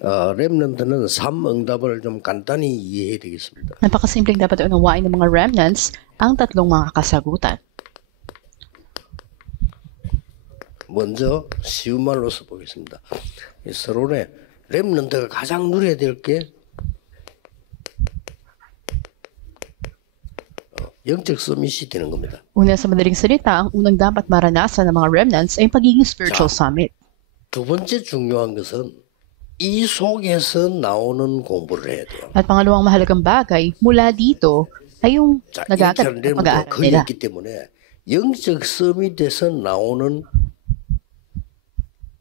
렘넌트는 3응답을 좀 간단히 이해해야 되겠습니다. Napakasimpleng dapat unawain ng mga remnants ang tatlong mga kasagutan. 먼저 쉬운 말로 써보겠습니다. 서론에 렘넌트가 가장 누려야 될 게 영적 서밋이 되는 겁니다. Una sa madaling salita, ang unang dapat maranasan ng mga remnants ay pagiging spiritual summit. 두 번째 중요한 것은 이 속에서 나오는 공부를 해야 돼요. At pangalawang mahalagang bagay, mula dito ay yung 자, nagaganap 이렇게 ng pag-aaral 거의 nila. 있기 때문에 영적 서밋에서 나오는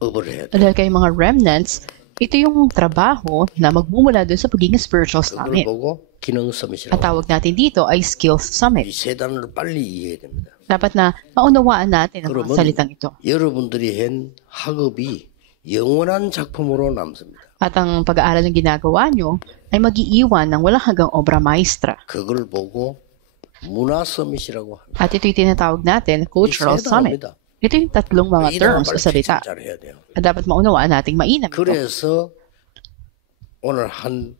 업을 해야 돼요. Dahil kay mga remnants, ito yung trabaho na magmumula doon sa pagiging spiritual 그걸 summit. 보고 기능 Ang 서밋이라고. tawag natin dito ay skills 이 summit. 세 단어를 빨리 이해해야 됩니다. Dapat na maunawaan natin ang mga 그러면 salitang ito. 여러분들이 한 학업이 영원한 작품으로 남습니다. At ang pag-aaral ng ginagawa nyo ay mag-iiwan ng walang hanggang obra maestra. 그걸 보고 문화 서밋이라고 합니다. At ito'y tinatawag natin cultural 이 세 summit. 단어입니다. Ito yung tatlong mga 이 단어 terms o 빨리 salita. 잘 해야 돼요. At dapat maunawaan nating mainam ito. 그래서 오늘 한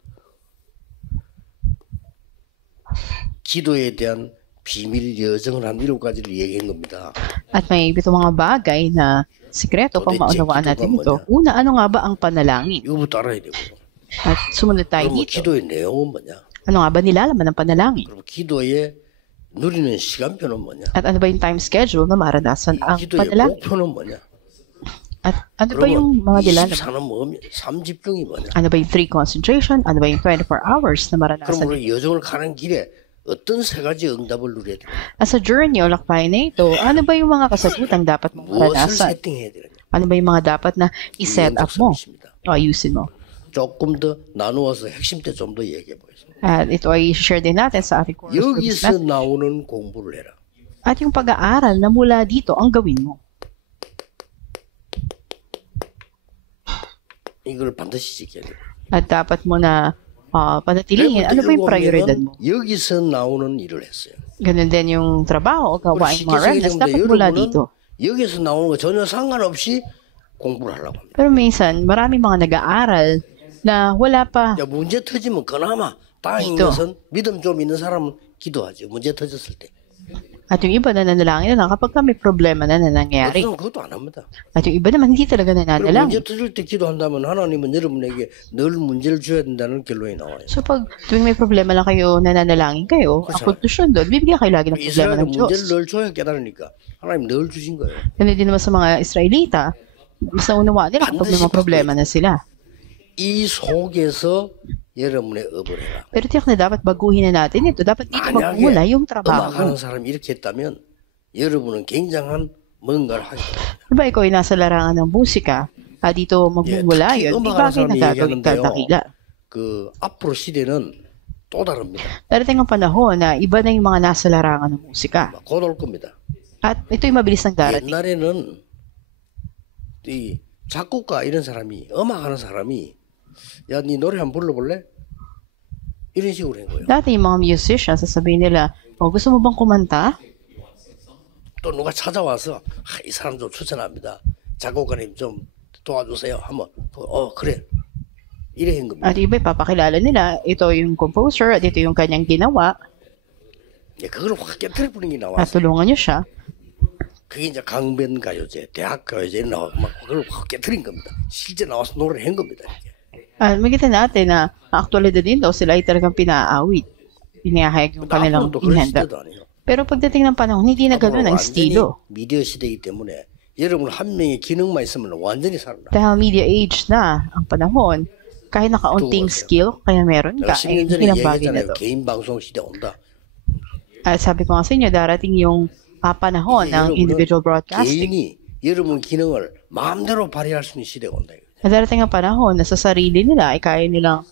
기도에 대한 비밀 여정을 한 7가지를 얘기한 겁니다. At may ito mga bagay na sikreto pang maunawaan natin ito. Una, ano nga ba ang panalangin? 이거부터 알아야 되고. At sumunod tayo 그럼 dito. 기도의 내용은 뭐냐? Ano nga ba nilalaman ng panalangin? 그럼 기도의 누리는 시간표는 뭐냐? At ano ba yung time schedule na maranasan ang 기도의 panalangin? 목표는 뭐냐? At ano ba yung mga nilalaman? 24는 뭐냐? 3집중이 뭐냐? Ano ba yung 3 concentration? Ano ba yung 24 hours na 그럼 maranasan? 우리 여정을 가는 길에 어떤 세 가지 응답을 누려야 되냐? As a journey o lakbayin na ito, ano ba yung mga kasagutang dapat mong 무엇을 maranasan? 세팅해야 되느냐? Ano ba yung mga dapat na i-set up mo o ayusin mo? 조금 더 나누어서 핵심 때 좀 더 얘기해 보겠습니다. At ito ay share din natin sa ating course service 여기서 message. 나오는 공부를 해라. At yung pag-aaral na mula dito ang gawin mo. 이걸 반드시 지켜야 돼요. At dapat mo na panatilihin ano ba yung prioridad mo. 여기서 나오는 일을 했어요. Ganun din yung trabaho o gawain mga remnants dapat mula dito. 여기서 나오는 거 전혀 상관없이 공부를 하려고 합니다. Pero minsan, marami mga nag-aaral na wala pa. 야, 문제 터지면 그나마 다행인 또. 것은 믿음 좀 있는 사람은 기도하죠. 문제 터졌을 때. At yung iba nananalangin na lang kapag may problema na nangyayari. 어떤 그것도 안 합니다. At yung iba naman hindi talaga 그럼 문제 nananalangin. 터질 때 기도한다면 하나님은 여러분에게 늘 문제를 줘야 된다는 결론이 나와요. So pag tuwing may problema lang kayo, nananalangin kayo, ang konklusyon doon, bibigyan kayo lagi ng problema 이스라엘은 ng 문제를 Diyos. 늘 줘야 깨달으니까 하나님 늘 주신 거예요. Ganun din naman sa mga Israelita, mas naunawaan nila kapag may mga problema na sila. 이 속에서 여러분의 업을 해라. Pero tiyak na dapat baguhin na natin ito. Dapat dito magmula yung trabaho. 음악하는 사람이 이렇게 했다면 여러분은 굉장한 뭔가를 하게 됩니다. Diba ikaw ay nasa larangan ng musika, dito magmumula 특히 yun, di 음악하는 bagay na 사람이 gagawin ka 얘기하는데요. dakila. 그 앞으로 시대는 또 다릅니다. Darating ang panahon na iba na yung mga nasa larangan ng musika. 곧 올 겁니다. At ito'y mabilis ng darating. 옛날에는 이 작곡가 이런 사람이 음악하는 사람이 야, 네 노래 한번 불러볼래? 이런 식으로 한 거예요. Dati yung mga musicians, sasabihin nila, gusto mo bang kumanta? 또 누가 찾아와서 이 사람 좀 추천합니다. 작곡가님 좀 도와주세요. 하면 그래. 이래 한 겁니다. At iba ipapakilala nila, ito yung composer at ito yung kanyang ginawa 예, 그걸 확 깨뜨려버린 게 at 나왔어요. tulungan niyo siya. 그게 이제 강변가요제, 대학가요제 나오고 막 그걸 확 깨뜨린 겁니다. 실제 나와서 노래를 한 겁니다. 이게. Makita natin na ang aktualidad din daw, sila ay talagang pinaawit. Pinahayag yung kanilang 앞으로도 그럴 inhanda. 시대도 아니에요. Pero pagdating ng panahon, hindi na ganoon ang estilo. 미디어 시대이기 때문에 여러분 한 명의 기능만 있으면 완전히 살아나. Dahil media age na ang panahon, kahit nakaunting skill, kaya meron 내가 ka, 10년 ay 전에 ilang bagay na 얘기했잖아요. to. 개인 방송 시대 온다. At sabi ko nga sa inyo, darating yung panahon ng individual broadcasting. 개인이 여러분 기능을 마음대로 발휘할 수 있는 시대가 온다. At darating ang panahon na sa sarili nila ay kaya nilang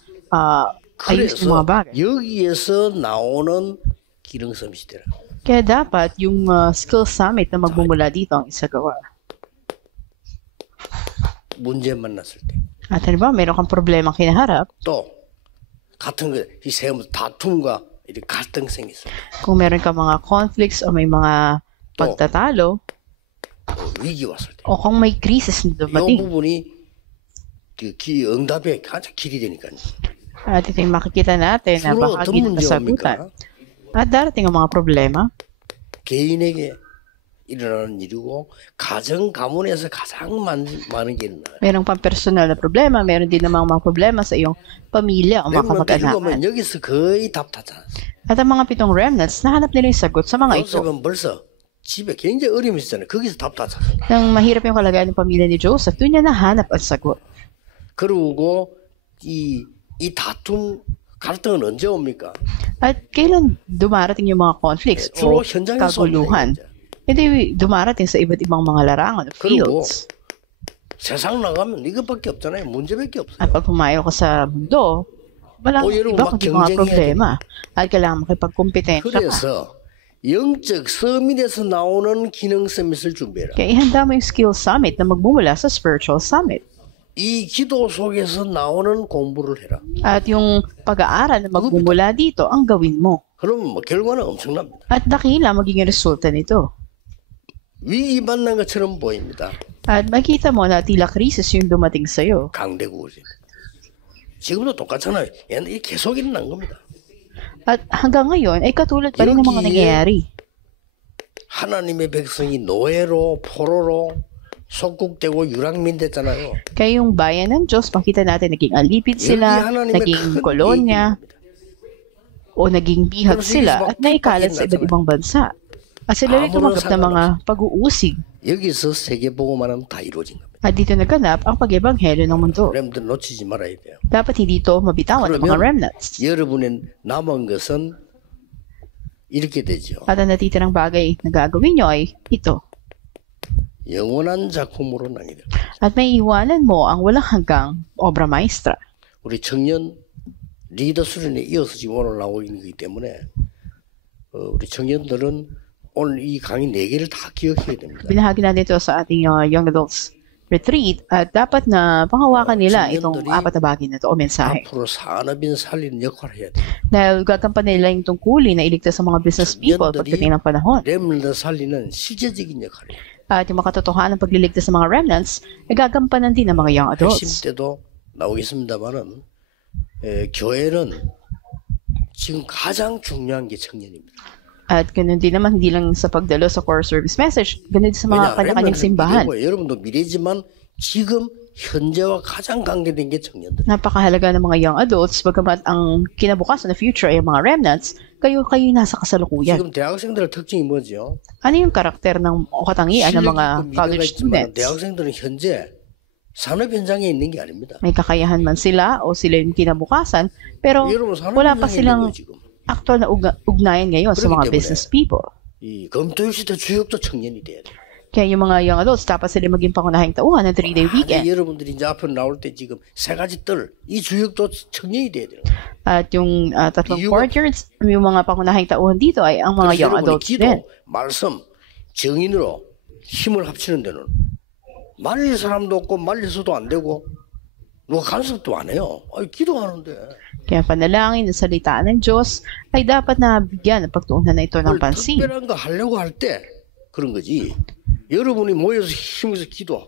ayos yung mga 그래서 bagay. 여기에서 나오는 기능섬 시대라. Kaya dapat yung skill summit na magmumula dito ang isagawa. 문제 만났을 때. At halimbawa, meron kang problema kinaharap, 또 같은 거 이 세무 다툼과 이 갈등성이 있어. kung meron ka mga conflicts o may mga pagtatalo, 위기 왔을 때. o kung may crisis na 이 dumating, 부분이 응답의 가장 길이 되니까요. At ito yung makikita natin na 주로 baka 어떤 gilid na 문제 sagutan. 옵니까? At darating ang mga problema. 개인에게 일어나는 일이고 가정 가문에서 가장 많은 게 일어나요. Merong pang personal na problema, meron din namang mga problema sa iyong pamilya o mga 렘넌트 kamag-anakan. 읽으면 여기서 거의 답 타잖아. At ang mga 7 remnants, nahanap nila yung sagot sa mga ito. 요셉은 벌써 집에 굉장히 어려움이 있었잖아요. 거기서 답 타잖아. Nang mahirap yung kalagayan ng pamilya ni Joseph, doon niya nahanap ang sagot. 그리고 이 갈등은 언제 옵니까? At kailan dumarating yung mga conflicts o 주로 현장에서 kaguluhan? Hindi dumarating sa iba't ibang mga larangan o 그리고 fields. 세상 나가면 이것밖에 없잖아요. 문제밖에 없어요. At pag pumayo ka sa mundo, walang 여러분 iba 막 kundi mga 경쟁해야 problema. At kailangan makipagkumpetensya ka. 그래서 영적 서밋에서 나오는 기능 서밋을 준비해라. Kaya ihanda mo yung skill summit na magmumula sa spiritual summit. 이 기도 속에서 나오는 공부를 해라. At yung pag-aaral na magmumula dito, ang gawin mo. 그러면 뭐 결과는 엄청납니다. At dakila magiging resulta nito. 위기 만난 것처럼 보입니다. At makita mo na tila krisis yung dumating sa'yo. 강대국이. 지금도 똑같잖아요. 얘는 계속 일어난 겁니다. At hanggang ngayon, ay katulad pa rin ng mga 여기에 nangyayari. 하나님의 백성이 노예로 포로로 속국되고 유랑민 됐잖아요. Kaya yung bayan ng Diyos, makita natin naging alipid sila, naging kolonya, o naging bihag sila, at naikalat sa iba't ibang bansa. At sila rin tumanggap ng mga pag-uusig. 여기서 세계복음화는 다 이루어진 겁니다. At dito naganap ang pag-ebanghelyo ng mundo. 렘들 놓치지 말아야 돼요. Dapat hindi ito mabitawan ng mga remnants. 여러분의 남은 것은 이렇게 되죠. At ang natitirang bagay na gagawin nyo ay ito. 영원한 작품으로 나게 됩니다. At may iwanan mo ang walang hanggang obra maestra. 우리 청년 리더 수련에 이어서 지금 오늘 나오고 있는 거기 때문에 우리 청년들은 오늘 이 강의 4개를 다 기억해야 됩니다. Binahagi natin ito sa ating young adults retreat at dapat na panghawakan nila itong 4 na bagay na ito o mensahe. 앞으로 산업인 살리는 역할을 해야 돼요. Dahil gagampan nila yung tungkulin na iligtas sa mga business people pagdating ng panahon. 렘넌트 살리는 실제적인 역할이에요. At yung makatotohanan ng pagliligtas sa mga remnants ay gagampanan din ng mga young 핵심 adults. 때도 나오겠습니다만은 교회는 지금 가장 중요한 게 청년입니다. At ganun din naman, hindi lang sa pagdalo sa core service message, ganun din sa mga kanya-kanyang simbahan. 여러분도 미래지만 지금 현재와 가장 관계된 게 청년들. Napakahalaga ng mga young adults, bagamat ang kinabukasan na future ay mga remnants, kayo nasa kasalukuyan. 지금 대학생들의 특징이 뭐죠? Ano yung karakter ng o katangian ng mga college students? 대학생들은 현재 산업 현장에 있는 게 아닙니다. May kakayahan man sila o sila yung kinabukasan, pero 여러분 산업 wala pa 현장에 있는 silang 거 지금. actual na ugnayan ngayon sa mga 때문에 business people. 이 검토일 시대 주역도 청년이 돼야 돼요. Kaya yung mga young adults, dapat sila maging pangunahing tauhan ng 3-day weekend. 여러분들이 이제 앞으로 나올 때 지금 3가지 이 주역도 청년이 돼야 돼요. At yung tatlong courtyards, yung mga pangunahing tauhan dito ay ang mga young adults 기도, din. 말씀, 정인으로 힘을 합치는 데는 말릴 사람도 없고 말려서도 안 되고 누가 간섭도 안 해요. 기도하는데. Kaya panalangin ng salita ng Diyos ay dapat na bigyan ng pagtuunan na ito ng pansin. 특별한 거 하려고 할 때 그런 거지. 여러분이 모여서 힘에서 기도.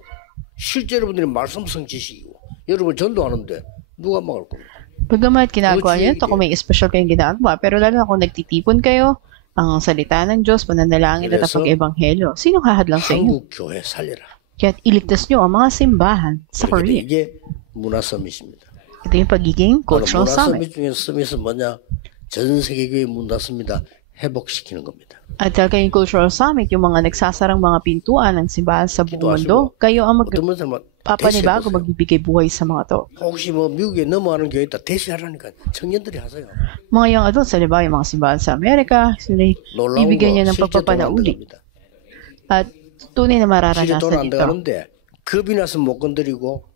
실제 여러분들이 말씀 성지시고 여러분 전도하는데 누가 막을 겁니까? Bagamat ginagawa niyo ito kung may special kayong ginagawa, pero lalo na kung nagtitipon kayo, ang salita ng Diyos, pananalangin at ang pag-ebanghelyo, sinong hahadlang sa inyo? 한국 교회 살려라. Kaya iligtas niyo ang mga simbahan sa Korea. 이게 문화 서밋입니다. Ito yung pagiging cultural 문화 summit. 서밋 중에 서밋은 뭐냐? 전 세계 교회 문 닫습니다. 회복시키는 겁니다. At talaga yung cultural summit, yung mga nagsasarang mga pintuan ng simbahan sa buong mundo, kayo ang 어떤 분들은 magpapanibago, magbibigay buhay sa mga to. 혹시 뭐 미국에 넘어가는 교회 있다 대시하라니까 청년들이 하세요. Mga young adults, halimbawa yung mga simbahan sa Amerika, sila 놀라운 ibigyan niya 거 ng 실제 돈안 pagpapanauli. 들어갑니다. At tunay na 실제 mararanasan 돈안 ito. 들어가는데 겁이 나서 못 건드리고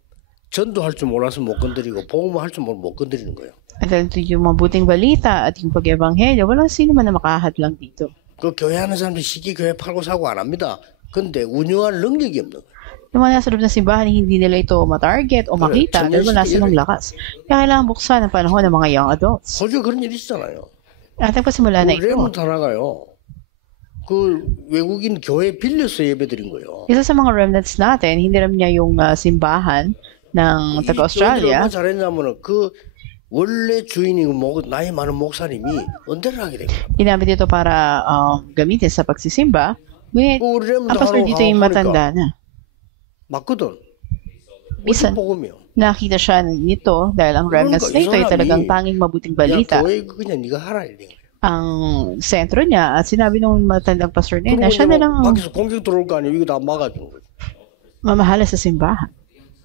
전도할 줄 몰라서 못 건드리고 복음할 줄 못 건드리는 거예요. At ito yung mabuting balita at yung pag-ebanghelyo, walang sino man na makahadlang dito. 그 교회 하는 사람들 쉽게 교회 팔고 사고 안 합니다. 근데 운영할 능력이 없는 거예요. Yung mga nasa loob ng simbahan, hindi nila ito matarget o makita dahil wala silang lakas. Kaya kailangan buksan ang panahon ng mga young adults. 호주에 그런 일 있잖아요. At nagpasimula na ito. 레몬트 하나가요. 그 외국인 교회 빌려서 예배 드린 거예요. Isa sa mga remnants natin, hiniram niya yung simbahan ng taga-Australia, 얼마나 잘했냐면은 그 원래 주인이고 나이 많은 목사님이 은퇴를 하게 된 거야. ginamit ito para gamitin sa pagsisimba. Ngunit, 우리는 ang pastor dito ay matanda na. 맞거든. Minsan, 복음이요. nakita siya nito dahil ang remnants na ito ay talagang tanging mabuting balita. 교회 그냥 네가 하라 이런 거예요. Ang sentro niya at sinabi ng matandang pastor niya na siya na lang 밖에서 공격 들어올 거 아니에요. 이거 다 막아주는 거예요. mamahala sa simbahan.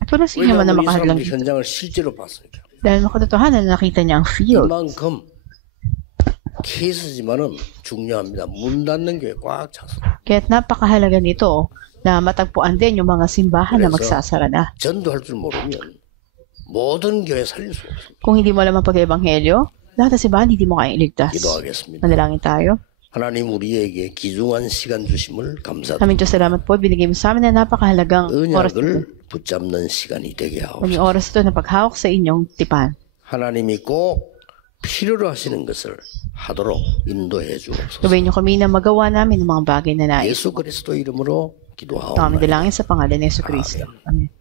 At wala siya naman na 왜냐하면 이 makahadlang 사람들이 현장을 실제로 봤으니까. dahil makatotohanan na nakita niya ang field. 이만큼 케이스지만은 중요합니다. 문 닫는 교회 꽉 차서. Kaya't napakahalaga nito na matagpuan din yung mga simbahan na 그래서 magsasara na. 전도할 줄 모르면 모든 교회 살릴 수 없습니다. Kung hindi mo alam ang pag-ebanghelyo, lahat ng simbahan hindi mo kayang iligtas. 기도하겠습니다. Manalangin tayo. 하나님 우리에게 귀중한 시간 주심을 감사드립니다. Aming Diyos, salamat po at binigay mo sa amin na napakahalagang oras ito. 언약을 붙잡는 시간이 되게 Maging 하옵소서. oras ito na paghawak sa inyong tipan. 하나님이 꼭 필요로 하시는 것을 하도록 인도해 주옵소서. Gawin niyo kami na magawa namin ng mga bagay na nais. 예수 그리스도 이름으로 Ito aming 기도하옵나이다. dalangin sa pangalan ni Yesu Cristo. Amen.